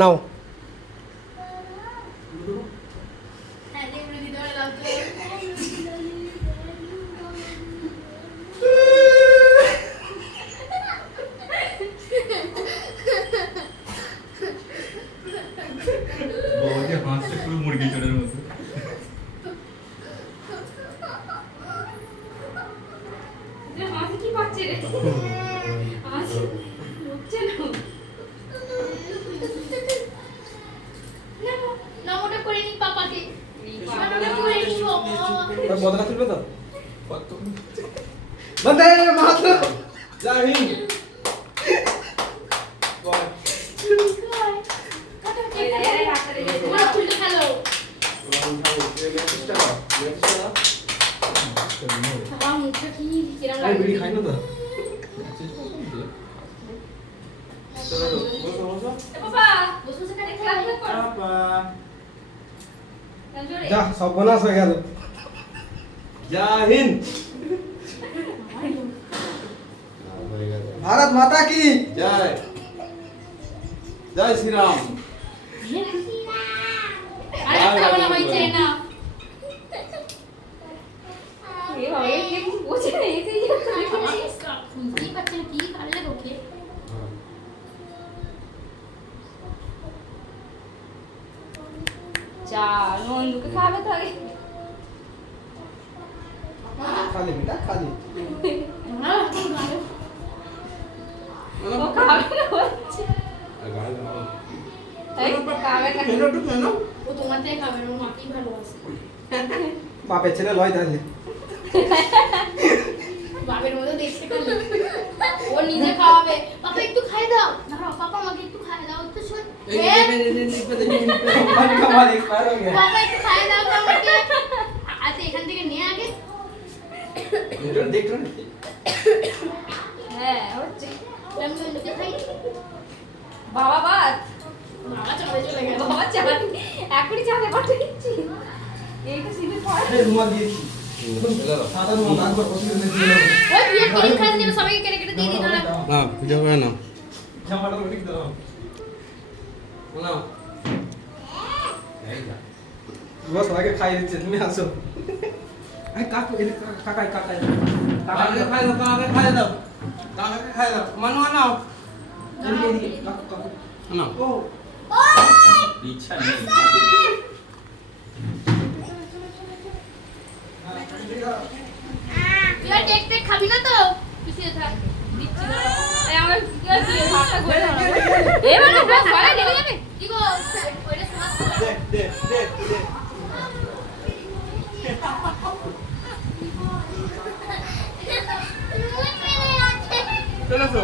নাও হাঁসটা পুরো মুরগি চোরের মতো। হাসি কি পাচ্ছে রে? হাসি হচ্ছে না। নমটা করে নি পাপাকে। নমটা করে নি বাবা। বদলা তুলবে তো বন্দে মাতরম জয় হিন্দ তোমরা খুলতে খেলো। আমার মুখটা কি কিরম আরে লাগে? বিড়ি খাই না তো এ বাবা, বসে বসে কাটে ক্লাস খেলো। কর। যা সব বোনাস হয়ে গেল জয় হিন্দ भारत माता की जय जय श्री राम আরে খাওয়া হয়েছে না। এ বাবা, এ কি কিছু বোঝে না, এসেই যাচ্ছে। খুলতেই পারছে না, কি কাটলে ওকে? যা, নন্দুকে খাবে তো আগে। खाली बेटा खाली না, এখন ভালো। ও খাবে না বলছে। এই, খাবে না। ও তোমার থেকে খাবে না, ও মাকেই ভালোবাসে। बापे ছেলে লয় তাহলে বাপের মতো দেখতে খালি। ও নিজে খাওয়াবে। পাপা একটু খাই দাও। দাঁড়াও, পাপা আমাকে একটু খাই দাও। তো শোন। पानी का माल एक्सपायर हो गया বাবা একটু খাই দাও তো আমাকে। আচ্ছা এখান থেকে নিয়ে আগে। देख रहे हैं হ্যাঁ, হচ্ছে। আমি ওকে খাই। বাবা বাদ। বাবা চলে গেল। বাবা চাঁদ, এখনই চাঁদে পাঠিয়ে দিচ্ছি। এইটা সিভিল পড়া। अरे रुमाल दिएছি সাদা রুমাল একবার পছন্দ করে দিয়ে ওই বিয়ের ক্রিম খাই দিবে সবাইকে কেটে কেটে দিয়ে দিই দাঁড়া। हाँ जो है ना জামাটা ঠিক দাও ना বস আগে খাই দিচ্ছে তুমি আসো আই কাকু এনে কাকাই কাকাই आगे खाए दो आगे खाए दो मनु ना এদিকে কাকু কাকু ना ও ইচ্ছা নেই। তুই আর কেক টেক খাবি না তো? পিছিয়ে থাক। দিচ্ছি না। এই আমার কি আর দিয়ে ভাতটা গলে না। এ বাবা, বস ভাড়া ঢেলে যাবে। কি গো? ওইটা সমাজ করে। দেখ দেখ দেখ দেখ चलो तो